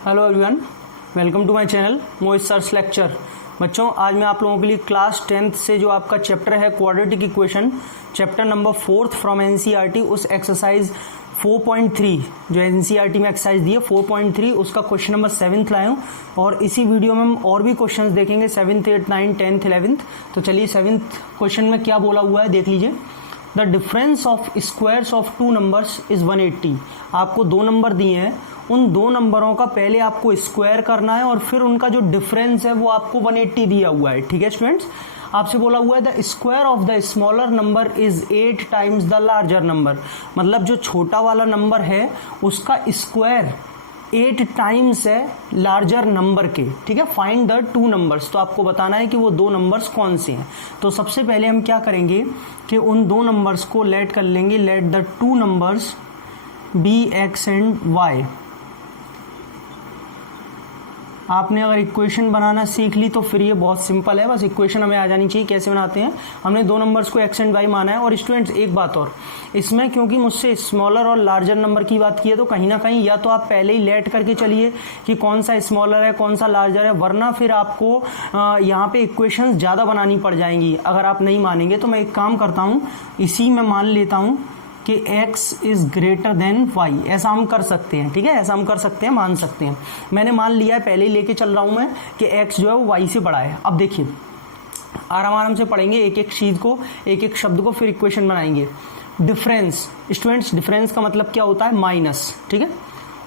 Hello everyone, welcome to my channel Mohit sir's lecture. बच्चों, आज मैं आप लोगों के लिए क्लास 10th से जो आपका चैप्टर है quadratic equation, chapter number 4 from NCERT, उस एक्सरसाइज 4.3 जो एनसीईआरटी में एक्सरसाइज दी है 4.3 उसका क्वेश्चन नंबर 7 लाया हूँ। और इसी वीडियो में हम और भी क्वेश्चंस देखेंगे 7th, 8th, 9th, 10th, 11th। तो चलिए 7th क्वेश्चन में क्या बोला हुआ है देख लीजिए। The difference of squares of two numbers is 180। आपको दो नंबर दिए हैं, उन दो नंबरों का पहले आपको स्क्वायर करना है और फिर उनका जो डिफरेंस है वो आपको 180 दिया हुआ है। ठीक है स्टूडेंट्स, आपसे बोला हुआ है the square of the smaller number is 8 times the larger number. मतलब जो छोटा वाला नंबर है उसका स्क्वायर 8 टाइम्स है लार्जर नंबर के। ठीक है, फाइंड द टू नंबर्स। तो आपको बताना है कि वो दो नंबर्स कौन से हैं। तो सबसे पहले हम क्या करेंगे कि उन दो नंबर्स को लेट कर लेंगे। Let the two numbers be x and y. आपने अगर इक्वेशन बनाना सीख ली तो फिर ये बहुत सिंपल है, बस इक्वेशन हमें आ जानी चाहिए कैसे बनाते हैं। हमने दो नंबर्स को एक्स एंड वाई माना है। और स्टूडेंट्स एक बात और, इसमें क्योंकि मुझसे स्मॉलर और लार्जर नंबर की बात की है तो कहीं ना कहीं या तो आप पहले ही लेट करके चलिए कि कौन सा स्मॉलर है कौन सा लार्जर है, वरना फिर आपको यहाँ पे इक्वेशंस ज़्यादा बनानी पड़ जाएंगी अगर आप नहीं मानेंगे। तो मैं एक काम करता हूँ, इसी में मान लेता हूँ कि x is greater than y। ऐसा हम कर सकते हैं, ठीक है, ऐसा हम कर सकते हैं, मान सकते हैं। मैंने मान लिया है, पहले ही लेके चल रहा हूं मैं कि x जो है वो y से बड़ा है। अब देखिए आराम आराम से पढ़ेंगे एक एक चीज को, एक एक शब्द को, फिर इक्वेशन बनाएंगे। डिफरेंस, स्टूडेंट्स डिफरेंस का मतलब क्या होता है? माइनस। ठीक है,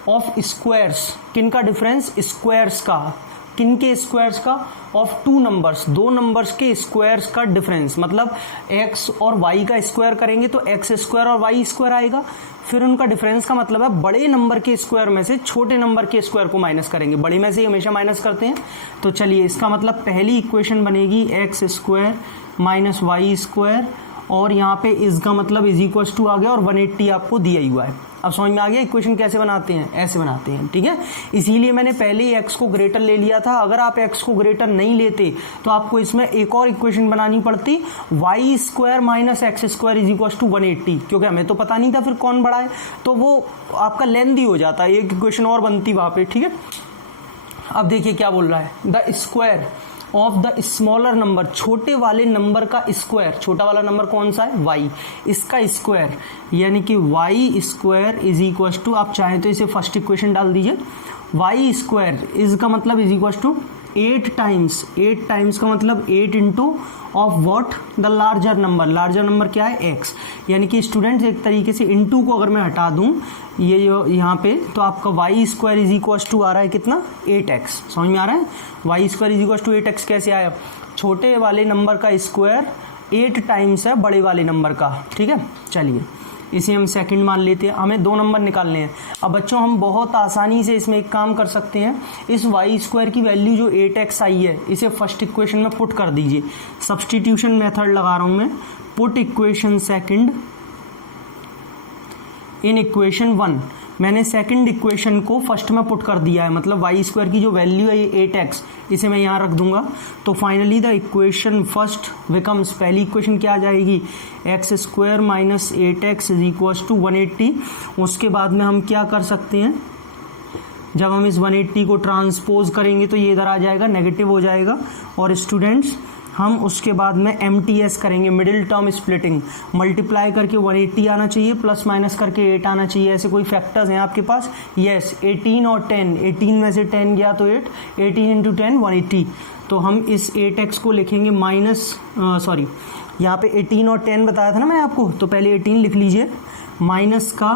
ऑफ स्क्वायर्स, किन का डिफरेंस? स्क्वायर्स का। किन के स्क्वायर्स का? ऑफ टू नंबर्स, दो नंबर्स के स्क्वायर्स का डिफरेंस। मतलब x और y का स्क्वायर करेंगे तो x स्क्वायर और y स्क्वायर आएगा। फिर उनका डिफरेंस का मतलब है बड़े नंबर के स्क्वायर में से छोटे नंबर के स्क्वायर को माइनस करेंगे। बड़े में से हमेशा माइनस करते हैं। तो चलिए इसका मतलब पहली इक्वेशन बनेगी x square minus y square, और यहाँ पे इसका मतलब इज इक्वल टू आ गया और 180 आपको दिया ही हुआ है। अब समझ में आ गया इक्वेशन कैसे बनाते हैं? ऐसे बनाते हैं। ठीक है, इसीलिए मैंने पहले ही x को ग्रेटर ले लिया था। अगर आप x को ग्रेटर नहीं लेते तो आपको इसमें एक और इक्वेशन बनानी पड़ती, y square minus x square is equal to 180, क्योंकि हमें तो पता नहीं था फिर कौन बड़ा है, तो वो आपका लेंथी हो जाता है, एक इक्वेशन और बनती वहां पे। ठीक है, अब देखिए क्या बोल रहा है, the square of the smaller number, छोटे वाले नंबर का स्क्वायर। छोटा वाला नंबर कौन सा है? y। इसका स्क्वायर यानी कि y square is equal to, आप चाहें तो इसे फर्स्ट इक्वेशन डाल दीजिए, y स्क्वायर इज का मतलब is equal to 8 times. 8 times का मतलब 8 into of what? The larger number. Larger number क्या है? x। यानी कि स्टूडेंट्स एक तरीके से इंटू को अगर मैं हटा दूं ये यहाँ पे, तो आपका Y square is equal to आ रहा है कितना? 8x। समझ में आ रहा है? Y square is equal to 8x कैसे आया? छोटे वाले नंबर का स्क्वायर 8 टाइम्स है बड़े वाले नंबर का। ठीक है, चलिए इसे हम सेकंड मान लेते हैं। हमें दो नंबर निकालने हैं। अब बच्चों हम बहुत आसानी से इसमें एक काम कर सकते हैं, इस वाई स्क्वायर की वैल्यू जो 8x आई है इसे फर्स्ट इक्वेशन में पुट कर दीजिए। सब्स्टिट्यूशन मेथड लगा रहा हूं मैं। Put equation second in equation 1। मैंने सेकंड इक्वेशन को फर्स्ट में पुट कर दिया है, मतलब वाई स्क्वायर की जो वैल्यू है ये 8x, इसे मैं यहाँ रख दूंगा। तो finally the equation first becomes, पहली इक्वेशन क्या आ जाएगी? X square minus 8x is equal to 180। उसके बाद में हम क्या कर सकते हैं, जब हम इस 180 को ट्रांसपोज करेंगे तो ये इधर आ जाएगा, नेगेटिव हो जाएगा। और स्टूडेंट्स हम उसके बाद में MTS करेंगे, मिडिल टर्म स्प्लिटिंग। मल्टीप्लाई करके 180 आना चाहिए, प्लस माइनस करके 8 आना चाहिए। ऐसे कोई फैक्टर्स हैं आपके पास? यस, 18 और 10। 18 में से 10 गया तो 8, 18 इंटू 10 180। तो हम इस 8x को लिखेंगे माइनस, सॉरी यहाँ पे 18 और 10 बताया था ना मैंने आपको, तो पहले 18 लिख लीजिए, माइनस का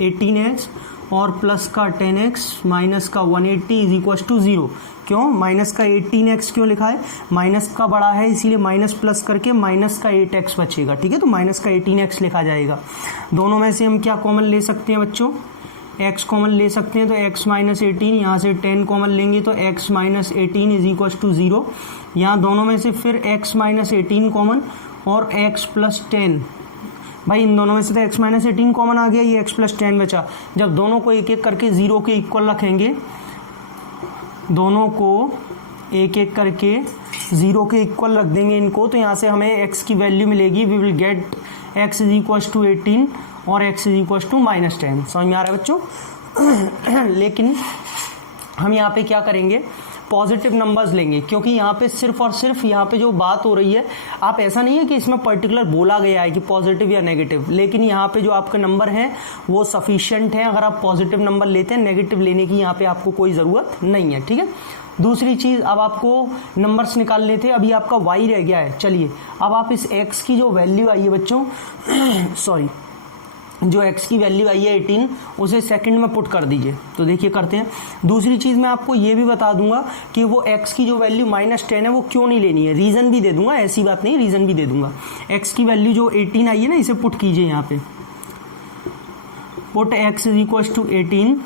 18x और प्लस का 10x माइनस का 180 इज इक्वल टू 0। क्यों माइनस का 18x क्यों लिखा है? माइनस का बड़ा है इसीलिए माइनस प्लस करके माइनस का 8x बचेगा। ठीक है, तो माइनस का 18x लिखा जाएगा। दोनों में से हम क्या कॉमन ले सकते हैं बच्चों? x कॉमन ले सकते हैं, तो x माइनस 18, यहाँ से 10 कॉमन लेंगे तो x minus 18 is equal to 0। यहाँ दोनों में से फिर x माइनस 18 कॉमन और x प्लस 10। भाई इन दोनों में से तो x माइनस 18 कॉमन आ गया, ये x प्लस 10 बचा। जब दोनों को एक एक करके 0 के इक्वल रखेंगे, दोनों को एक एक करके 0 के इक्वल रख देंगे इनको, तो यहाँ से हमें x की वैल्यू मिलेगी। We will get x is equal to 18 और x is equal to minus 10। समझ में आ रहा है बच्चों? लेकिन हम यहाँ पे क्या करेंगे, पॉजिटिव नंबर्स लेंगे, क्योंकि यहाँ पे सिर्फ और सिर्फ यहाँ पे जो बात हो रही है, आप ऐसा नहीं है कि इसमें पर्टिकुलर बोला गया है कि पॉजिटिव या नेगेटिव, लेकिन यहाँ पे जो आपके नंबर हैं वो सफिशिएंट हैं। अगर आप पॉजिटिव नंबर लेते हैं, नेगेटिव लेने की यहाँ पे आपको कोई ज़रूरत नहीं है, ठीक है। दूसरी चीज़, अब आपको नंबर्स निकालने थे, अभी आपका y रह गया है। चलिए अब आप इस x की जो वैल्यू आई है बच्चों सॉरी, जो x की वैल्यू आई है 18, उसे सेकंड में पुट कर दीजिए। तो देखिए करते हैं। दूसरी चीज़ मैं आपको ये भी बता दूंगा कि वो x की जो वैल्यू -10 है वो क्यों नहीं लेनी है, रीज़न भी दे दूंगा, ऐसी बात नहीं, रीज़न भी दे दूंगा। x की वैल्यू जो 18 आई है ना, इसे पुट कीजिए यहाँ पे, put x is equal to 18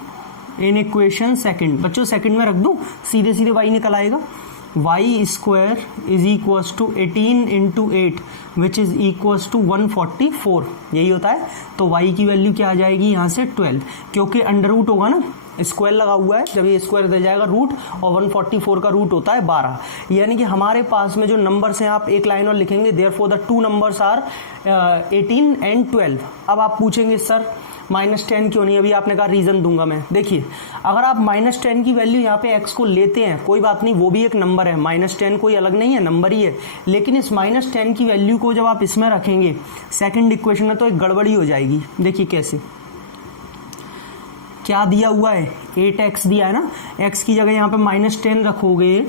in equation second. बच्चों सेकंड में रख दूं, सीधे सीधे y निकल आएगा। y square is equal to 18 into 8 which is equal to 144, यही होता है। तो y की वैल्यू क्या आ जाएगी यहाँ से 12, क्योंकि अंडर रूट होगा ना, स्क्वायर लगा हुआ है, जब ये स्क्वायर दे जाएगा रूट, और 144 का रूट होता है 12। यानी कि हमारे पास में जो नंबर्स हैं, आप एक लाइन और लिखेंगे, therefore the two numbers are 18 and 12। अब आप पूछेंगे सर -10 क्यों नहीं, अभी आपने कहा रीज़न दूंगा मैं। देखिए अगर आप -10 की वैल्यू यहाँ पे x को लेते हैं, कोई बात नहीं, वो भी एक नंबर है, -10 कोई अलग नहीं है, नंबर ही है, लेकिन इस -10 की वैल्यू को जब आप इसमें रखेंगे सेकंड इक्वेशन में, तो एक गड़बड़ी हो जाएगी। देखिए कैसे, क्या दिया हुआ है, 8x दिया है ना, x की जगह यहाँ पे -10 रखोगे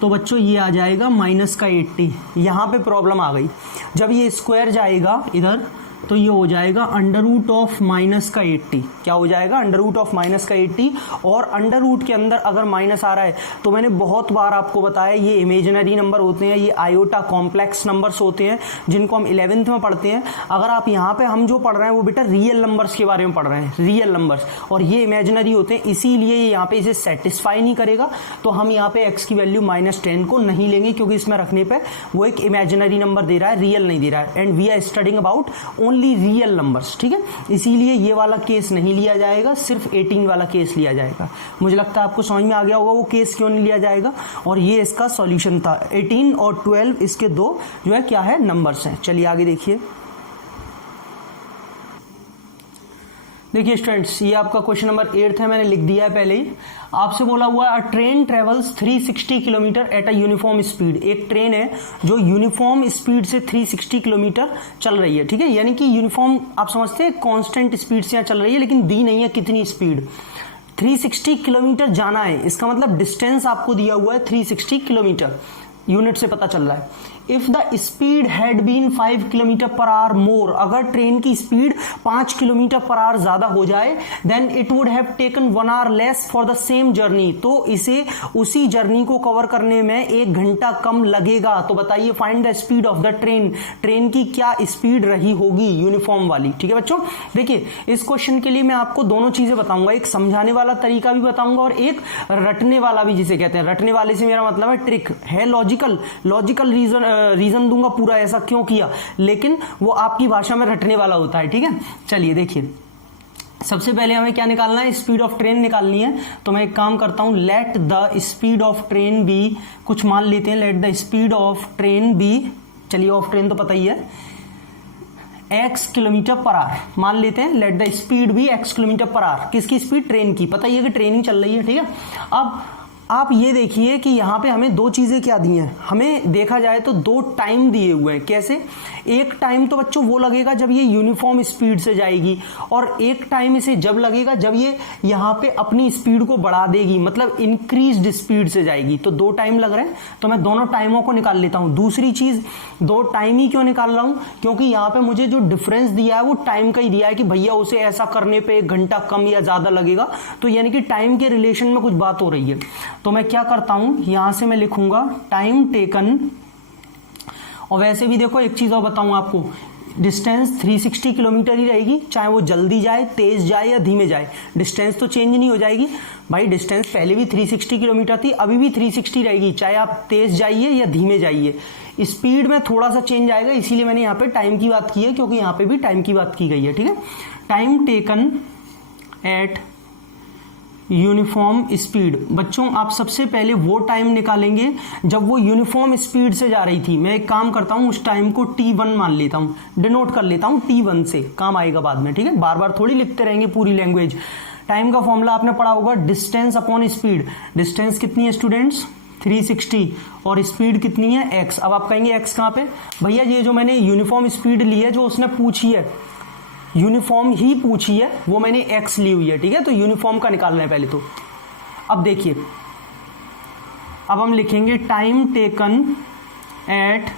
तो बच्चों ये आ जाएगा -80। यहाँ पे प्रॉब्लम आ गई, जब ये स्क्वायर जाएगा इधर तो ये हो जाएगा अंडर रूट ऑफ -80। क्या हो जाएगा, अंडर रूट ऑफ -80। और अंडर रूट के अंदर अगर माइनस आ रहा है, तो मैंने बहुत बार आपको बताया ये इमेजिनरी नंबर होते हैं, ये आयोटा कॉम्प्लेक्स नंबर्स होते हैं, जिनको हम 11th में पढ़ते हैं। अगर आप यहाँ पे, हम जो पढ़ रहे हैं वो बेटा रियल नंबर्स के बारे में पढ़ रहे हैं, रियल नंबर्स, और ये इमेजिनरी होते हैं, इसीलिए ये यहाँ पे इसे सेटिस्फाई नहीं करेगा। तो हम यहाँ पे x की वैल्यू -10 को नहीं लेंगे, क्योंकि इसमें रखने पे वो एक इमेजिनरी नंबर दे रहा है, रियल नहीं दे रहा है। And we are studying about only real numbers, ठीक है, इसीलिए ये वाला केस नहीं लिया जाएगा, सिर्फ 18 वाला केस लिया जाएगा। मुझे लगता है आपको समझ में आ गया होगा वो केस क्यों नहीं लिया जाएगा, और ये इसका सॉल्यूशन था। 18 और 12 इसके दो जो है क्या है, नंबर्स हैं। चलिए आगे देखिए। देखिए स्टूडेंट्स, ये आपका क्वेश्चन नंबर 8 है, मैंने लिख दिया है पहले ही। आपसे बोला हुआ है, अ train travels 360 kilometre at a uniform speed. एक ट्रेन है जो यूनिफॉर्म स्पीड से 360 किलोमीटर चल रही है, ठीक है, यानी कि यूनिफॉर्म आप समझते हैं कांस्टेंट स्पीड से यहाँ चल रही है, लेकिन दी नहीं है कितनी स्पीड। 360 किलोमीटर जाना है, इसका मतलब डिस्टेंस आपको दिया हुआ है 360 किलोमीटर, यूनिट से पता चल रहा है। If the speed had been 5 kilometre per hour more, अगर ट्रेन की स्पीड 5 किलोमीटर पर आवर ज्यादा हो जाए, then it would have taken 1 hour less for the same journey, तो इसे उसी जर्नी को कवर करने में 1 घंटा कम लगेगा। तो बताइए find the speed of the train, train की क्या स्पीड रही होगी यूनिफॉर्म वाली, ठीक है बच्चों। देखिए इस क्वेश्चन के लिए मैं आपको दोनों चीजें बताऊंगा, एक समझाने वाला तरीका भी बताऊंगा और एक रटने वाला भी, जिसे कहते हैं। रटने वाले से मेरा मतलब है ट्रिक है, लॉजिकल रीजन दूंगा पूरा ऐसा क्यों किया, लेकिन वो आपकी भाषा में रटने वाला होता है, ठीक है। चलिए देखिए, सबसे पहले हमें क्या निकालना है, स्पीड ऑफ ट्रेन निकालनी है। तो मैं एक काम करता हूं, let the speed of train be, कुछ मान लेते हैं, let the speed of train be, चलिए ऑफ ट्रेन तो पता ही है, x किलोमीटर पर आवर मान लेते हैं, लेट द स्पीड भी x किलोमीटर पर आवर। किसकी स्पीड, ट्रेन की, पता ही है कि ट्रेन ही चल रही है, ठीक है। अब आप ये देखिए कि यहाँ पे हमें दो चीजें क्या दी हैं, हमें देखा जाए तो दो टाइम दिए हुए हैं। कैसे, एक टाइम तो बच्चों वो लगेगा जब ये यूनिफॉर्म स्पीड से जाएगी, और एक टाइम इसे जब लगेगा जब ये यहाँ पे अपनी स्पीड को बढ़ा देगी, मतलब इंक्रीज्ड स्पीड से जाएगी। तो दो टाइम लग रहे हैं, तो मैं दोनों टाइमों को निकाल लेता हूं। दूसरी चीज, दो टाइम ही क्यों निकाल रहा हूं, क्योंकि यहाँ पे मुझे जो डिफरेंस दिया है वो टाइम का ही दिया है कि भैया उसे ऐसा करने पे 1 घंटा कम या ज्यादा लगेगा, तो यानी कि टाइम के रिलेशन में कुछ बात हो रही है। तो मैं क्या करता हूं, यहां से मैं लिखूंगा टाइम टेकन, और वैसे भी देखो एक चीज और बताऊं आपको, डिस्टेंस 360 किलोमीटर ही रहेगी, चाहे वो जल्दी जाए, तेज जाए या धीमे जाए, डिस्टेंस तो चेंज नहीं हो जाएगी भाई। डिस्टेंस पहले भी 360 किलोमीटर थी, अभी भी 360 रहेगी, चाहे आप तेज जाइए या धीमे जाइए। स्पीड में थोड़ा सा चेंज आएगा, इसीलिए मैंने यहाँ पे टाइम की बात की है, क्योंकि यहाँ पे भी टाइम की बात की गई है, ठीक है। Time taken eight uniform speed, बच्चों आप सबसे पहले वो टाइम निकालेंगे जब वो यूनिफॉर्म स्पीड से जा रही थी। मैं एक काम करता हूं, उस टाइम को T1 मान लेता हूं, डिनोट कर लेता हूं T1 से, काम आएगा बाद में, ठीक है। बार बार थोड़ी लिखते रहेंगे पूरी लैंग्वेज। टाइम का फॉर्मूला आपने पढ़ा होगा, डिस्टेंस अपॉन स्पीड। डिस्टेंस कितनी है स्टूडेंट्स 360 और स्पीड कितनी है x। अब आप कहेंगे x कहाँ पे, भैया ये जो मैंने यूनिफॉर्म स्पीड ली है, जो उसने पूछी है यूनिफॉर्म ही पूछी है, वो मैंने x ली हुई है, ठीक है। तो यूनिफॉर्म का निकालना है पहले तो। अब देखिए, अब हम लिखेंगे टाइम टेकन एट,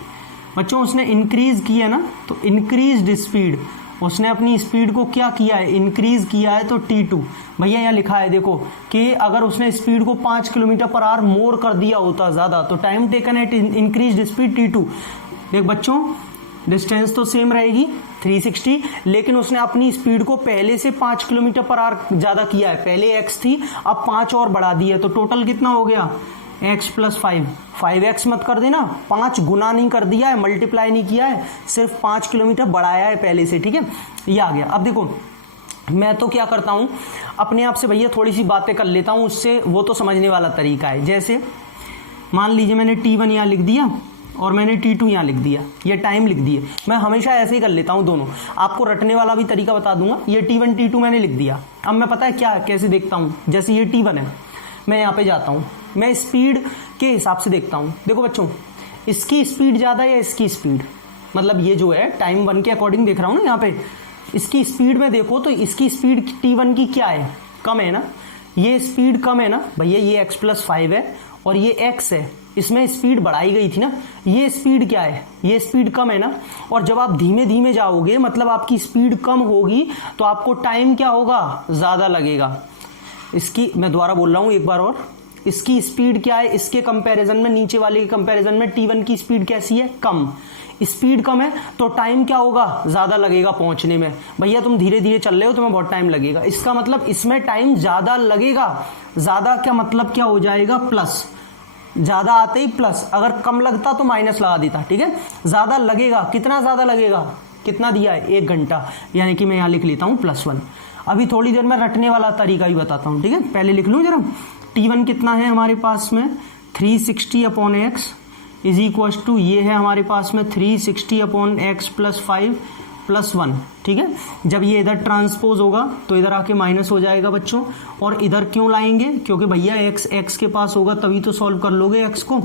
बच्चों उसने इंक्रीज किया ना, तो इंक्रीज्ड स्पीड, उसने अपनी स्पीड को क्या किया है, इंक्रीज किया है, तो t2। भैया यहाँ लिखा है देखो कि अगर उसने स्पीड को 5 किलोमीटर पर आवर मोर कर दिया होता ज्यादा, तो time taken at increased speed t2। देख बच्चों, डिस्टेंस तो सेम रहेगी 360, लेकिन उसने अपनी स्पीड को पहले से 5 किलोमीटर पर आवर ज्यादा किया है। पहले x थी, अब 5 और बढ़ा दी है, तो टोटल कितना हो गया x प्लस 5x मत कर देना, 5 गुना नहीं कर दिया है, मल्टीप्लाई नहीं किया है, सिर्फ 5 किलोमीटर बढ़ाया है पहले से, ठीक है। ये आ गया। अब देखो मैं तो क्या करता हूं, अपने आप से भैया थोड़ी सी बातें कर लेता हूं, उससे वो तो समझने वाला तरीका है। जैसे मान लीजिए मैंने t1 यहाँ लिख दिया और मैंने t2 यहाँ लिख दिया, ये टाइम लिख दिए। मैं हमेशा ऐसे ही कर लेता हूँ दोनों, आपको रटने वाला भी तरीका बता दूंगा। ये t1 t2 मैंने लिख दिया। अब मैं पता है क्या कैसे देखता हूँ, जैसे ये t1 है, मैं यहाँ पे जाता हूँ, मैं स्पीड के हिसाब से देखता हूँ। देखो बच्चों, इसकी स्पीड ज़्यादा या इसकी स्पीड, मतलब ये जो है टाइम 1 के अकॉर्डिंग देख रहा हूँ ना यहाँ पे, इसकी स्पीड में देखो तो इसकी स्पीड t1 की क्या है, कम है ना, ये स्पीड कम है ना भैया, ये x प्लस 5 है और ये x है, इसमें स्पीड बढ़ाई गई थी ना, ये स्पीड क्या है, ये स्पीड कम है ना। और जब आप धीमे धीमे जाओगे, मतलब आपकी स्पीड कम होगी, तो आपको टाइम क्या होगा, ज़्यादा लगेगा। इसकी मैं दोबारा बोल रहा हूँ एक बार और, इसकी स्पीड क्या है, इसके कंपैरिजन में, नीचे वाले के कंपैरिजन में t1 की स्पीड कैसी है, कम। स्पीड कम है तो टाइम क्या होगा, ज़्यादा लगेगा पहुंचने में। भैया तुम धीरे धीरे चल रहे हो, तुम्हें बहुत टाइम लगेगा, इसका मतलब इसमें टाइम ज़्यादा लगेगा। ज़्यादा क्या मतलब क्या हो जाएगा, प्लस, ज़्यादा आते ही प्लस, अगर कम लगता तो माइनस लगा देता, ठीक है। ज़्यादा लगेगा, कितना ज़्यादा लगेगा, कितना दिया है 1 घंटा, यानी कि मैं यहाँ लिख लेता हूँ +1। अभी थोड़ी देर में रटने वाला तरीका भी बताता हूँ, ठीक है। पहले लिख लूँ जरा, t1 कितना है हमारे पास में 360 upon x is equal to, ये है हमारे पास में 360 अपॉन एक्स प्लस 5 प्लस 1, ठीक है। जब ये इधर ट्रांसपोज होगा तो इधर आके माइनस हो जाएगा बच्चों। और इधर क्यों लाएंगे, क्योंकि भैया एक्स के पास होगा तभी तो सॉल्व कर लोगे एक्स को,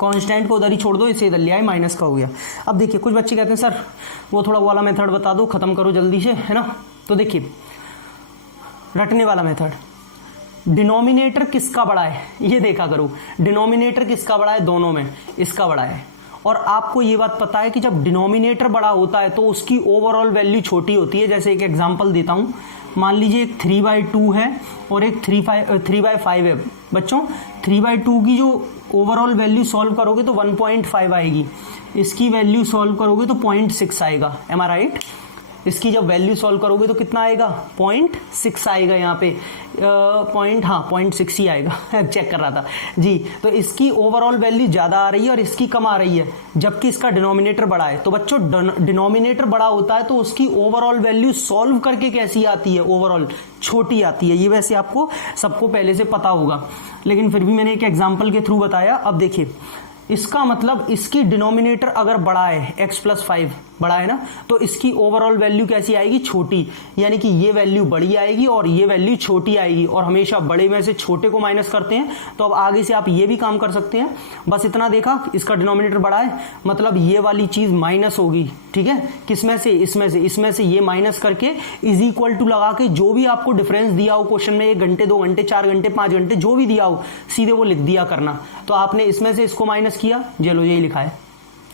कांस्टेंट को उधर ही छोड़ दो, इसे इधर ले आए, माइनस का हो गया। अब देखिए कुछ बच्चे कहते हैं सर वो थोड़ा वाला मेथड बता दो, खत्म करो जल्दी से, है ना। तो देखिए रटने वाला मेथड, डिनोमिनेटर किसका बड़ा है ये देखा करो, डिनोमिनेटर किसका बड़ा है, दोनों में इसका बड़ा है। और आपको ये बात पता है कि जब डिनोमिनेटर बड़ा होता है तो उसकी ओवरऑल वैल्यू छोटी होती है। जैसे एक एग्जांपल देता हूँ, मान लीजिए एक 3/2 है और एक 3/5 है। बच्चों 3/2 की जो ओवरऑल वैल्यू सॉल्व करोगे तो 1.5 आएगी, इसकी वैल्यू सॉल्व करोगे तो 0.6 आएगा, एम आई राइट। इसकी जब वैल्यू सॉल्व करोगे तो कितना आएगा, 0.6 आएगा यहाँ पे, 0.6 ही आएगा चेक कर रहा था जी। तो इसकी ओवरऑल वैल्यू ज़्यादा आ रही है और इसकी कम आ रही है, जबकि इसका डिनोमिनेटर बड़ा है। तो बच्चों डिनोमिनेटर बड़ा होता है तो उसकी ओवरऑल वैल्यू सॉल्व करके कैसी आती है, ओवरऑल छोटी आती है। ये वैसे आपको सबको पहले से पता होगा, लेकिन फिर भी मैंने एक एग्जाम्पल के थ्रू बताया। अब देखिए इसका मतलब इसकी डिनोमिनेटर अगर बड़ा है, x प्लस 5 बड़ा है ना, तो इसकी ओवरऑल वैल्यू कैसी आएगी, छोटी, यानी कि ये वैल्यू बड़ी आएगी और ये वैल्यू छोटी आएगी। और हमेशा बड़े में से छोटे को माइनस करते हैं, तो अब आगे से आप ये भी काम कर सकते हैं। बस इतना देखा, इसका डिनोमिनेटर बड़ा है, मतलब ये वाली चीज माइनस होगी, ठीक है। किसमें से, इसमें से ये माइनस करके इज इक्वल टू लगा के जो भी आपको डिफरेंस दिया हो क्वेश्चन में, 1 घंटे 2 घंटे 4 घंटे 5 घंटे जो भी दिया हो, सीधे वो लिख दिया करना। तो आपने इसमें से इसको माइनस किया, ये लो यही लिखा है,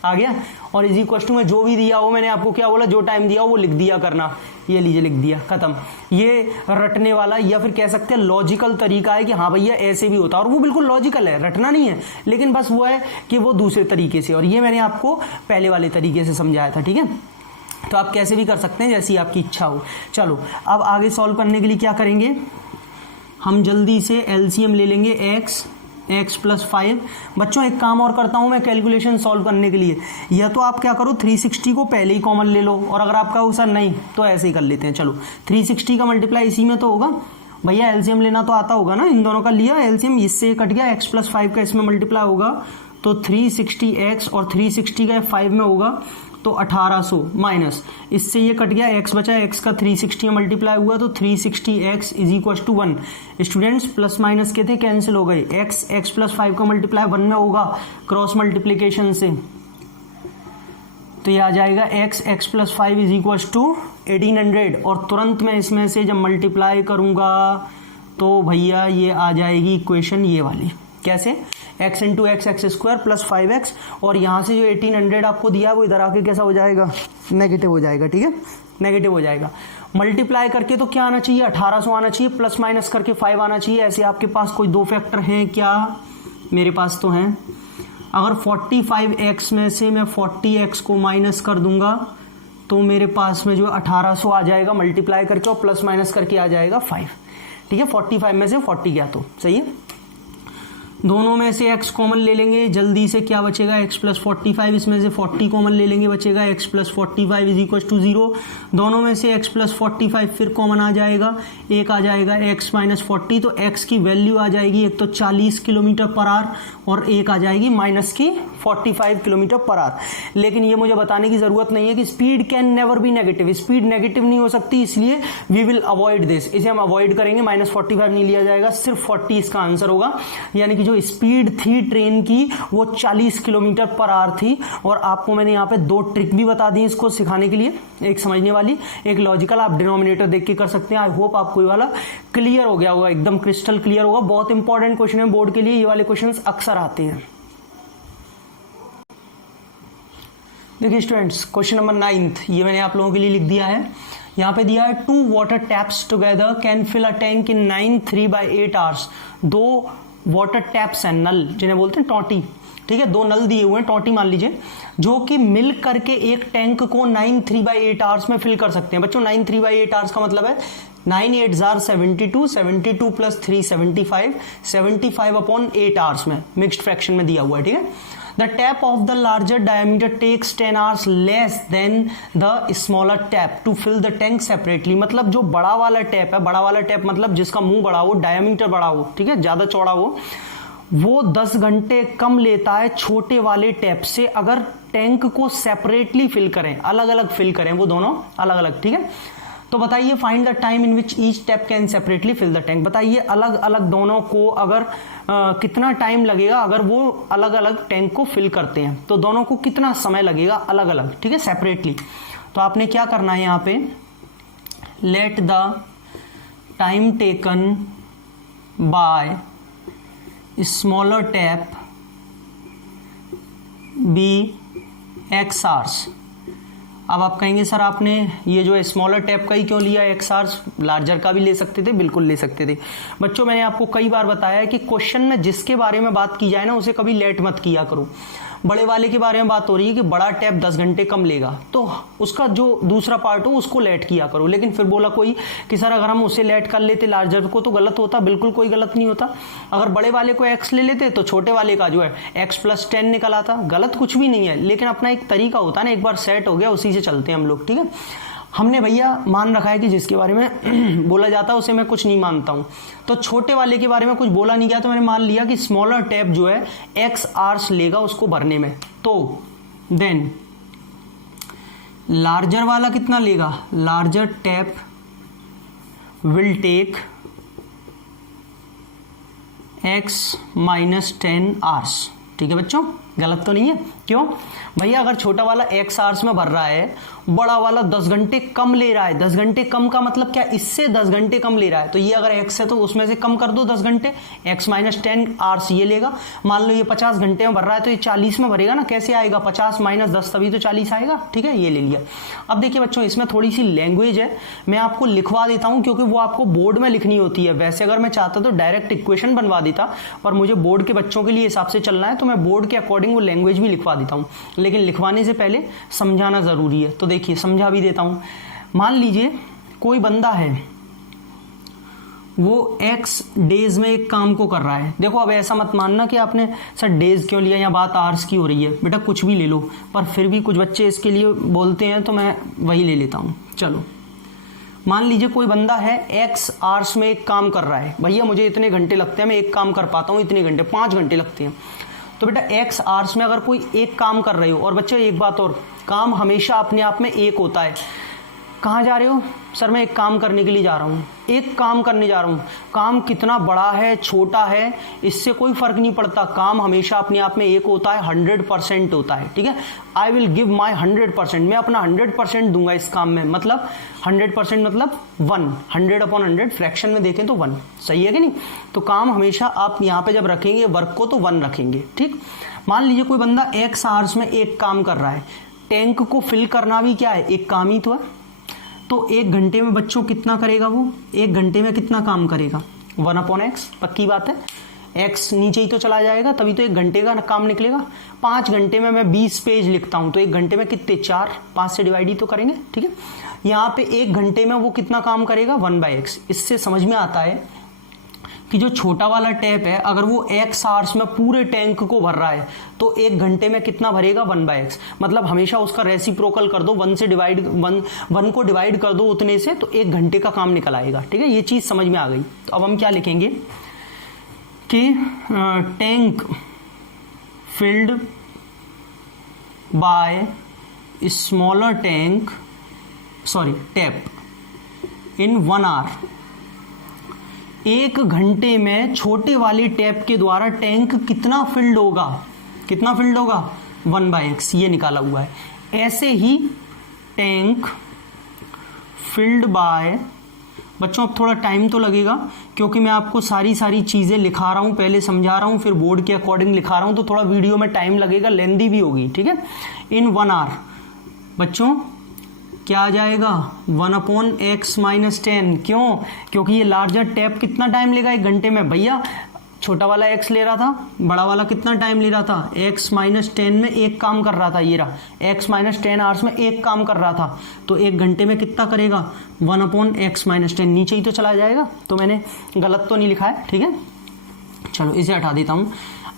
आ गया। और इज इक्वल टू में जो भी दिया हो, मैंने आपको क्या बोला, जो टाइम दिया हो वो लिख दिया करना, ये लीजिए लिख दिया, खत्म। ये रटने वाला या फिर कह सकते हैं लॉजिकल तरीका है कि हाँ भैया ऐसे भी होता है, और वो बिल्कुल लॉजिकल है, रटना नहीं है, लेकिन बस वो है कि वो दूसरे तरीके से। और ये मैंने आपको पहले वाले तरीके से समझाया था, ठीक है। तो आप कैसे भी कर सकते हैं, जैसी आपकी इच्छा हो। चलो अब आगे सॉल्व करने के लिए क्या करेंगे, हम जल्दी से एलसीएम ले लेंगे x प्लस 5। बच्चों एक काम और करता हूं मैं कैलकुलेशन सॉल्व करने के लिए, या तो आप क्या करो 360 को पहले ही कॉमन ले लो, और अगर आपका सर नहीं तो ऐसे ही कर लेते हैं। चलो 360 का मल्टीप्लाई इसी में तो होगा, भैया एलसीएम लेना तो आता होगा ना, इन दोनों का लिया एलसीएम, इससे कट गया, x प्लस 5 का इसमें मल्टीप्लाई होगा तो 360x और 360 का 5 में होगा तो 1800 माइनस इससे ये कट गया, x बचा, x का 360 में मल्टीप्लाई हुआ तो 360x is equal to 1। Students plus minus के थे कैंसिल हो गए, x प्लस 5 का मल्टीप्लाई 1 में होगा क्रॉस मल्टीप्लीकेशन से, तो ये आ जाएगा x plus 5 is equal to 1800। और तुरंत मैं इसमें से जब मल्टीप्लाई करूंगा तो भैया ये आ जाएगी इक्वेशन ये वाली, कैसे, x into x x square plus 5x, और यहाँ से जो 1800 आपको दिया है वो इधर आके कैसा हो जाएगा, नेगेटिव हो जाएगा, ठीक है, नेगेटिव हो जाएगा। मल्टीप्लाई करके तो क्या आना चाहिए, 1800 आना चाहिए, प्लस माइनस करके 5 आना चाहिए। ऐसे आपके पास कोई दो फैक्टर हैं क्या, मेरे पास तो हैं। अगर 45x में से मैं 40x को माइनस कर दूंगा तो मेरे पास में जो 1800 आ जाएगा मल्टीप्लाई करके, और प्लस माइनस करके आ जाएगा 5, ठीक है। 45 में से 40 गया तो सही है। दोनों में से x कॉमन ले लेंगे, जल्दी से क्या बचेगा, x प्लस 45, इसमें से 40 कॉमन ले लेंगे, बचेगा x plus 45 is equal to 0। दोनों में से x प्लस 45 फिर कॉमन आ जाएगा, एक आ जाएगा x माइनस 40, तो x की वैल्यू आ जाएगी एक तो 40 किलोमीटर पर आवर और एक आ जाएगी माइनस की 45 किलोमीटर पर आवर। लेकिन ये मुझे बताने की जरूरत नहीं है कि speed can never be negative, speed negative नहीं हो सकती, इसलिए वी विल अवॉइड दिस, इसे हम अवॉइड करेंगे, माइनस 45 नहीं लिया जाएगा, सिर्फ 40 इसका आंसर होगा। यानी कि जो स्पीड थी ट्रेन की वो 40 किलोमीटर पर आवर थी। और आपको मैंने यहाँ पे दो ट्रिक भी बता दी इसको सिखाने के लिए, एक समझने वाली, एक लॉजिकल, आप डिनोमिनेटर देख के कर सकते हैं। आई होप आपको ये वाला क्लियर हो गया होगा, एकदम क्रिस्टल क्लियर होगा। बहुत इंपॉर्टेंट क्वेश्चन है बोर्ड के लिए, ये वाले क्वेश्चन अक्सर आते हैं। देखिए स्टूडेंट्स, क्वेश्चन नंबर 9 ये मैंने आप लोगों के लिए लिख दिया है। यहाँ पे दिया है 2 water taps together can fill a tank in 9 3/8 hours. दो वाटर टैप्स हैं, नल जिन्हें बोलते हैं टोटी, ठीक है, दो नल दिए हुए हैं, टोटी मान लीजिए, जो कि मिल करके एक टैंक को 9 3/8 आवर्स में फिल कर सकते हैं। बच्चों 9 3/8 आवर्स का मतलब है 9 8 जार 72, 72 प्लस 3 75, 75 अपॉन 8 आवर्स में मिक्स्ड फ्रैक्शन में दिया हुआ है, ठीक है। The tap of the larger diameter takes 10 hours less than the smaller tap to fill the tank separately। मतलब जो बड़ा वाला टैप है, बड़ा वाला टैप मतलब जिसका मुंह बड़ा हो, डायमीटर बड़ा हो, ठीक है, ज्यादा चौड़ा हो, वो 10 घंटे कम लेता है छोटे वाले टैप से अगर टैंक को सेपरेटली फिल करें, अलग अलग फिल करें, वो दोनों अलग अलग, ठीक है। तो बताइए find the time in which each tap can separately fill the tank. बताइए अलग अलग दोनों को अगर कितना टाइम लगेगा अगर वो अलग अलग टैंक को फिल करते हैं, तो दोनों को कितना समय लगेगा अलग अलग, ठीक है, सेपरेटली। तो आपने क्या करना है यहाँ पे, let the time taken by smaller tap be x hours. अब आप कहेंगे सर आपने ये जो है स्मॉलर टैप का ही क्यों लिया, x आवर्स, लार्जर का भी ले सकते थे, बिल्कुल ले सकते थे। बच्चों मैंने आपको कई बार बताया है कि क्वेश्चन में जिसके बारे में बात की जाए ना उसे कभी लेट मत किया करो। बड़े वाले के बारे में बात हो रही है कि बड़ा टैप 10 घंटे कम लेगा, तो उसका जो दूसरा पार्ट हो उसको लेट किया करो। लेकिन फिर बोला कोई कि सर अगर हम उसे लेट कर लेते लार्जर को तो गलत होता, बिल्कुल कोई गलत नहीं होता। अगर बड़े वाले को x ले लेते तो छोटे वाले का जो है x प्लस 10 निकल आता, गलत कुछ भी नहीं है। लेकिन अपना एक तरीका होता है ना, एक बार सेट हो गया उसी से चलते हैं हम लोग, ठीक है। हमने भैया मान रखा है कि जिसके बारे में बोला जाता है उसे मैं कुछ नहीं मानता हूं, तो छोटे वाले के बारे में कुछ बोला नहीं गया तो मैंने मान लिया कि स्मॉलर टैप जो है x आवर्स लेगा उसको भरने में। तो देन लार्जर वाला कितना लेगा, larger tap will take x minus 10 hours, ठीक है बच्चों, गलत तो नहीं है। क्यों भैया, अगर छोटा वाला x आवर्स में भर रहा है, बड़ा वाला 10 घंटे कम ले रहा है। 10 घंटे कम का मतलब क्या, इससे 10 घंटे कम ले रहा है, तो ये अगर x है तो उसमें से कम कर दो 10 घंटे, x माइनस 10 आवर्स ये लेगा। मान लो ये 50 घंटे में भर रहा है तो ये 40 में भरेगा ना, कैसे आएगा, 50 माइनस 10 तभी तो 40 आएगा, ठीक है, ये ले लिया। अब देखिए बच्चों इसमें थोड़ी सी लैंग्वेज है, मैं आपको लिखवा देता हूं क्योंकि वो आपको बोर्ड में लिखनी होती है। वैसे अगर मैं चाहता तो डायरेक्ट इक्वेशन बनवा देता, पर मुझे बोर्ड के बच्चों के लिए हिसाब से चलना है तो मैं बोर्ड के अकॉर्डिंग वो लैंग्वेज भी लिखवा देता हूं, लेकिन लिखवाने से पहले समझाना जरूरी है। तो देखिए समझा भी देता हूं। मान लीजिए कोई बंदा है, वो x डेज में एक काम को कर रहा है। देखो अब ऐसा मत मानना कि आपने सर डेज क्यों लिया, या बात आवर्स की हो रही है, बेटा कुछ भी ले लो, पर फिर भी कुछ बच्चे इसके लिए बोलते हैं तो मैं वही ले लेता हूं। चलो मान लीजिए कोई बंदा है x आवर्स में एक काम कर रहा है, भैया मुझे इतने घंटे लगते हैं, मैं एक काम कर पाता हूं इतने घंटे, 5 घंटे लगते हैं। तो बेटा x आवर्स में अगर कोई एक काम कर रहे हो, और बच्चों एक बात और, काम हमेशा अपने आप में एक होता है। कहाँ जा रहे हो? सर मैं एक काम करने के लिए जा रहा हूँ, एक काम करने जा रहा हूँ। काम कितना बड़ा है छोटा है इससे कोई फर्क नहीं पड़ता, काम हमेशा अपने आप में एक होता है, 100% होता है। ठीक है, आई विल गिव माई 100%, मैं अपना 100% दूंगा इस काम में। मतलब 100% मतलब 1, 100/100 फ्रैक्शन में देखें तो 1, सही है कि नहीं? तो काम हमेशा आप यहाँ पे जब रखेंगे वर्क को तो 1 रखेंगे। ठीक, मान लीजिए कोई बंदा x आवर्स में एक काम कर रहा है, टैंक को फिल करना भी क्या है, एक काम ही तो है। तो 1 घंटे में बच्चों कितना करेगा वो? 1 घंटे में कितना काम करेगा? 1/x, पक्की बात है, x नीचे ही तो चला जाएगा, तभी तो 1 घंटे का काम निकलेगा। 5 घंटे में मैं 20 पेज लिखता हूं, तो 1 घंटे में कितने? 4, 5 से डिवाइड ही तो करेंगे। ठीक है, यहाँ पे 1 घंटे में वो कितना काम करेगा? 1/x। इससे समझ में आता है कि जो छोटा वाला टैप है अगर वो x आवर्स में पूरे टैंक को भर रहा है तो 1 घंटे में कितना भरेगा? 1/x। मतलब हमेशा उसका रेसिप्रोकल कर दो, 1 से डिवाइड 1 को डिवाइड कर दो उतने से, तो 1 घंटे का काम निकल आएगा। ठीक है, ये चीज समझ में आ गई। तो अब हम क्या लिखेंगे कि tank filled by smaller tank tap in 1 hour. 1 घंटे में छोटे वाली टैप के द्वारा टैंक कितना फिल्ड होगा? कितना फिल्ड होगा? 1/x, ये निकाला हुआ है। ऐसे ही टैंक फिल्ड बाय, बच्चों अब थोड़ा टाइम तो लगेगा क्योंकि मैं आपको सारी चीजें लिखा रहा हूं, पहले समझा रहा हूं फिर बोर्ड के अकॉर्डिंग लिखा रहा हूं, तो थोड़ा वीडियो में टाइम लगेगा, लेंदी भी होगी। ठीक है, इन 1 आवर बच्चों क्या आ जाएगा? 1/x - 10। क्यों? क्योंकि ये लार्जर टैप कितना टाइम लेगा 1 घंटे में? भैया छोटा वाला x ले रहा था, बड़ा वाला कितना टाइम ले रहा था? x - 10 में एक काम कर रहा था, ये रहा x - 10 आवर्स में एक काम कर रहा था, तो 1 घंटे में कितना करेगा? 1/x - 10, नीचे ही तो चला जाएगा। तो मैंने गलत तो नहीं लिखा है। ठीक है, चलो इसे हटा देता हूं।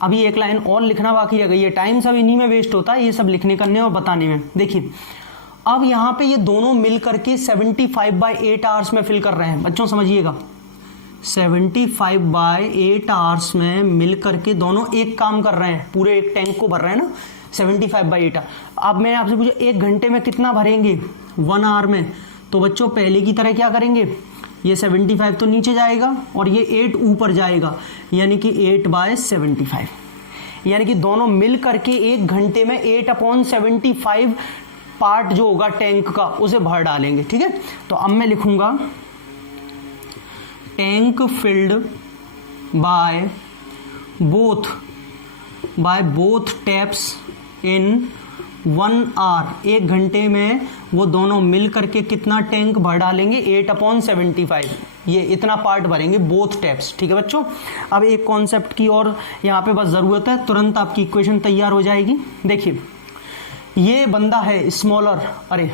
अभी एक लाइन और लिखना बाकी रह गई है, टाइम सब इन्हीं में वेस्ट होता है, ये सब लिखने करने और बताने में। देखिए अब यहाँ पे ये दोनों मिल करके 75/8 आवर्स में फिल कर रहे हैं। बच्चों समझिएगा, 75/8 आवर्स में मिल करके दोनों एक काम कर रहे हैं, पूरे एक टैंक को भर रहे हैं ना, 75/8। अब मैंने आपसे पूछा 1 घंटे में कितना भरेंगे? 1 आवर में। तो बच्चों पहले की तरह क्या करेंगे, ये 75 तो नीचे जाएगा और ये 8 ऊपर जाएगा, यानी कि 8/75, यानी कि दोनों मिल करके 1 घंटे में 8/75 पार्ट जो होगा टैंक का उसे भर डालेंगे। ठीक है, तो अब मैं लिखूंगा tank filled by both taps in 1 hour. 1 घंटे में वो दोनों मिल करके कितना टैंक भर डालेंगे? 8/75, ये इतना पार्ट भरेंगे बोथ टैप्स। ठीक है बच्चों, अब एक कॉन्सेप्ट की और यहाँ पे बस जरूरत है, तुरंत आपकी इक्वेशन तैयार हो जाएगी। देखिए ये बंदा है स्मॉलर, अरे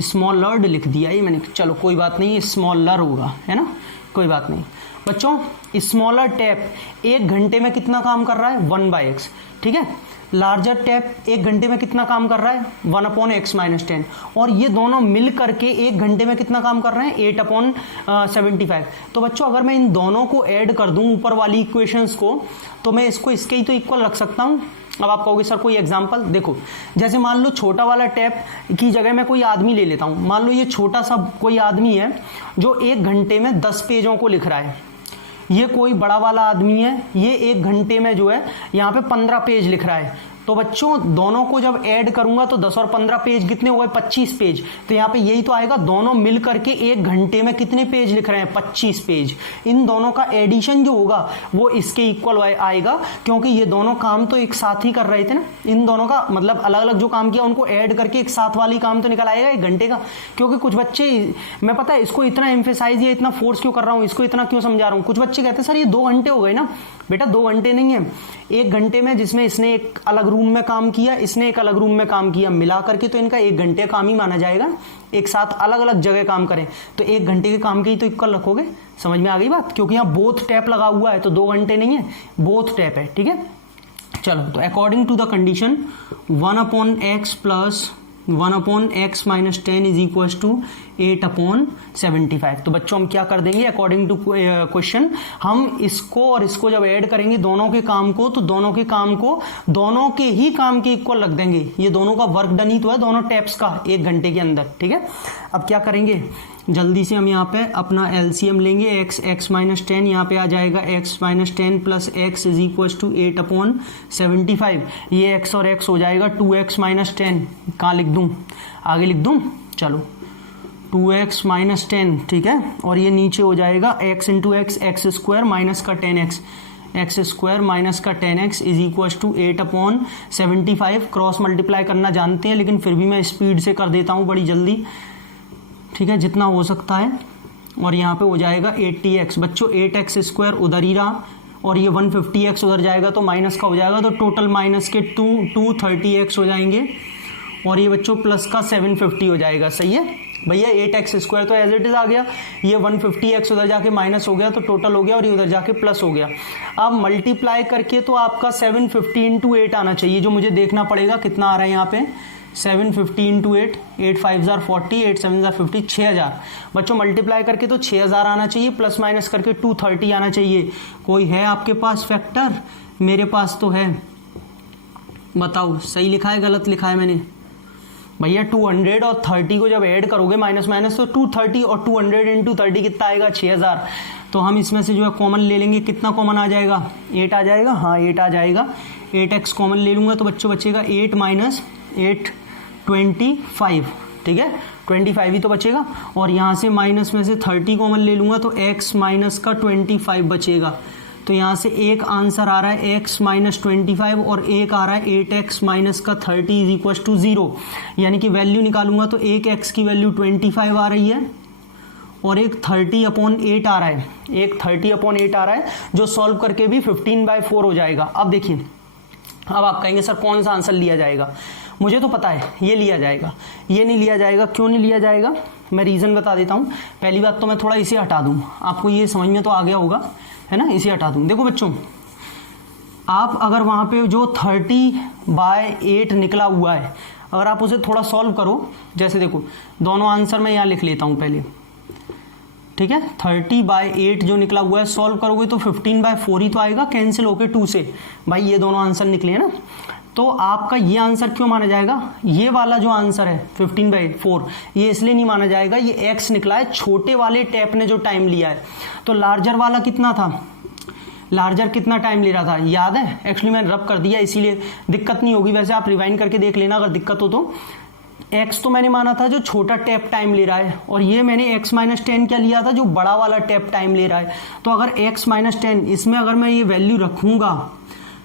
स्मॉलर्ड लिख दिया ये मैंने, चलो कोई बात नहीं, स्मॉलर होगा, है ना, कोई बात नहीं। बच्चों स्मॉलर टैप 1 घंटे में कितना काम कर रहा है? 1/x। ठीक है, लार्जर टैप 1 घंटे में कितना काम कर रहा है? 1/x - 10। और ये दोनों मिल करके 1 घंटे में कितना काम कर रहे हैं? 8/75। तो बच्चों अगर मैं इन दोनों को ऐड कर दूं ऊपर वाली इक्वेशंस को, तो मैं इसको इसके ही तो इक्वल रख सकता हूं। अब आप कहोगे सर कोई एग्जांपल? देखो जैसे मान लो छोटा वाला टैप की जगह मैं कोई आदमी ले लेता हूं। मान लो ये छोटा सा कोई आदमी है जो 1 घंटे में 10 पेजों को लिख रहा है। ये कोई बड़ा वाला आदमी है, ये 1 घंटे में जो है यहाँ पे 15 पेज लिख रहा है। तो बच्चों दोनों को जब ऐड करूंगा तो 10 और 15 पेज कितने हुए? 25 पेज। तो यहाँ पे यही तो आएगा, दोनों मिल करके 1 घंटे में कितने पेज लिख रहे हैं? 25 पेज। इन दोनों का एडिशन जो होगा वो इसके इक्वल आएगा, क्योंकि ये दोनों काम तो एक साथ ही कर रहे थे ना। इन दोनों का मतलब अलग अलग जो काम किया उनको ऐड करके एक साथ वाली काम तो निकल आएगा 1 घंटे का। क्योंकि कुछ बच्चे, मैं पता है इसको इतना एम्फेसाइज या इतना फोर्स क्यों कर रहा हूँ, इसको इतना क्यों समझा रहा हूँ, कुछ बच्चे कहते हैं सर ये 2 घंटे हो गए ना। बेटा 2 घंटे नहीं है, 1 घंटे में जिसमें इसने एक अलग रूम में काम किया, इसने एक अलग रूम में काम किया, मिला करके तो इनका 1 घंटे काम ही माना जाएगा। एक साथ अलग अलग जगह काम करें तो 1 घंटे के काम के ही तो इक्वल रखोगे। समझ में आ गई बात? क्योंकि यहाँ बोथ टैप लगा हुआ है तो 2 घंटे नहीं है, बोथ टैप है। ठीक है, चलो तो according to the condition 1/x + 1/x - 10 = 8/75। तो बच्चों हम क्या कर देंगे, अकॉर्डिंग टू क्वेश्चन हम इसको और इसको जब ऐड करेंगे दोनों के काम को, तो दोनों के काम को दोनों के ही काम के इक्वल रख देंगे। ये दोनों का वर्क डन ही तो है, दोनों टैप्स का 1 घंटे के अंदर। ठीक है, अब क्या करेंगे, जल्दी से हम यहाँ पे अपना एलसीएम लेंगे। x माइनस 10 यहाँ पे आ जाएगा x minus 10 plus x is equal to 8/75। ये x और x हो जाएगा 2x माइनस 10। कहाँ लिख दूँ, आगे लिख दूँ, चलो 2x माइनस 10। ठीक है, और ये नीचे हो जाएगा x into x square minus का 10x, एक्स स्क्वायर माइनस का 10x is equal to 8/75। Cross multiply करना जानते हैं, लेकिन फिर भी मैं स्पीड से कर देता हूँ बड़ी जल्दी। ठीक है, जितना हो सकता है। और यहाँ पे हो जाएगा 80x। बच्चों 8x स्क्वायर उधर ही रहा और ये 150x उधर जाएगा तो माइनस का हो जाएगा, तो टोटल माइनस के 230x हो जाएंगे और ये बच्चों प्लस का 750 हो जाएगा। सही है भैया, 8x स्क्वायर तो एज इट इज आ गया, ये 150x उधर जाके माइनस हो गया तो टोटल हो गया और ये उधर जाके प्लस हो गया। अब मल्टीप्लाई करके तो आपका 750 इंटू 8 आना चाहिए, जो मुझे देखना पड़ेगा कितना आ रहा है यहाँ पे। 750 इंटू 8, 8 5 40, 8 7 50, 6000। बच्चों मल्टीप्लाई करके तो 6000 आना चाहिए, प्लस माइनस करके 230 आना चाहिए। कोई है आपके पास फैक्टर? मेरे पास तो है, बताओ सही लिखा है गलत लिखा है मैंने? भैया 200 और 30 को जब ऐड करोगे माइनस माइनस, तो 230 और 200 इंटू 30 कितना आएगा, 6000। तो हम इसमें से जो है कॉमन ले लेंगे, कितना कॉमन आ जाएगा, 8 आ जाएगा। हाँ 8 आ जाएगा, 8x कॉमन ले लूंगा तो बच्चों बचेगा 8 माइनस 8 25। ठीक है, 25 ही तो बचेगा। और यहाँ से माइनस में से 30 कॉमन ले लूंगा तो x माइनस का 25 बचेगा। तो यहाँ से एक आंसर आ रहा है x माइनस 25 और एक आ रहा है 8x माइनस का 30 इज इक्वल टू 0। यानी कि वैल्यू निकालूंगा तो एक x की वैल्यू 25 आ रही है और एक 30/8 आ रहा है, एक 30/8 आ रहा है, जो सॉल्व करके भी 15/4 हो जाएगा। अब देखिए, अब आप कहेंगे सर कौन सा आंसर लिया जाएगा, मुझे तो पता है ये लिया जाएगा, ये नहीं लिया जाएगा। क्यों नहीं लिया जाएगा, मैं रीज़न बता देता हूँ। पहली बात तो मैं थोड़ा इसे हटा दूँ, आपको ये समझ में तो आ गया होगा, है ना, इसे हटा दूँ। देखो बच्चों, आप अगर वहाँ पे जो 30/8 निकला हुआ है, अगर आप उसे थोड़ा सॉल्व करो, जैसे देखो दोनों आंसर मैं यहाँ लिख लेता हूँ पहले। ठीक है, 30/8 जो निकला हुआ है सॉल्व करोगे तो 15/4 ही तो आएगा, कैंसिल होके 2 से। भाई ये दोनों आंसर निकले हैं ना, तो आपका ये आंसर क्यों माना जाएगा, ये वाला जो आंसर है 15/4, ये इसलिए नहीं माना जाएगा, ये x निकला है, छोटे वाले टैप ने जो टाइम लिया है। तो लार्जर वाला कितना था, लार्जर कितना टाइम ले रहा था याद है? एक्चुअली मैंने रब कर दिया इसीलिए दिक्कत नहीं होगी, वैसे आप रिवाइंड करके देख लेना अगर दिक्कत हो तो। x तो मैंने माना था जो छोटा टैप टाइम ले रहा है, और ये मैंने x माइनस 10 क्या लिया था, जो बड़ा वाला टैप टाइम ले रहा है। तो अगर x माइनस 10 इसमें अगर मैं ये वैल्यू रखूंगा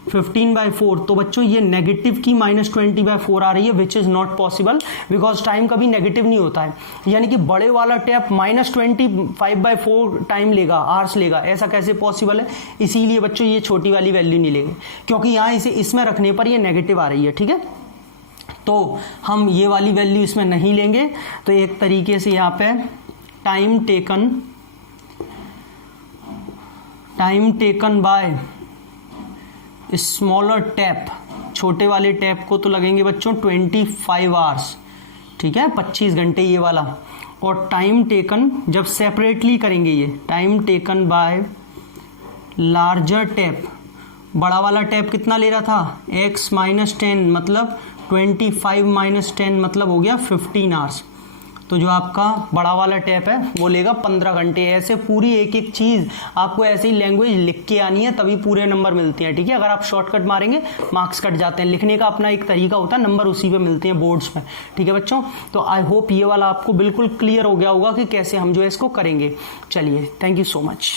15/4, तो बच्चों ये नेगेटिव की -20/4 आ रही है, which is not possible because time कभी नेगेटिव नहीं होता है। यानी कि बड़े वाला टैप -25/4 टाइम लेगा, आवर्स लेगा, ऐसा कैसे पॉसिबल है? इसीलिए बच्चों ये छोटी वाली वैल्यू नहीं लेंगे, क्योंकि यहाँ इसे इसमें रखने पर ये नेगेटिव आ रही है। ठीक है, तो हम ये वाली वैल्यू इसमें नहीं लेंगे। तो एक तरीके से यहाँ पे time taken by smaller tap, छोटे वाले टैप को तो लगेंगे बच्चों 25 आवर्स। ठीक है, 25 घंटे ये वाला। और टाइम टेकन जब सेपरेटली करेंगे, ये time taken bye larger tap, बड़ा वाला टैप कितना ले रहा था, x माइनस 10 मतलब 25 - 10 मतलब हो गया 15 आवर्स। तो जो आपका बड़ा वाला टैप है वो लेगा 15 घंटे। ऐसे पूरी एक एक चीज़ आपको ऐसे ही लैंग्वेज लिख के आनी है, तभी पूरे नंबर मिलते हैं। ठीक है, अगर आप शॉर्टकट मारेंगे मार्क्स कट जाते हैं, लिखने का अपना एक तरीका होता है, नंबर उसी पे मिलते हैं बोर्ड्स में। ठीक है बच्चों, तो आई होप ये वाला आपको बिल्कुल क्लियर हो गया होगा कि कैसे हम जो है इसको करेंगे। चलिए, थैंक यू सो मच।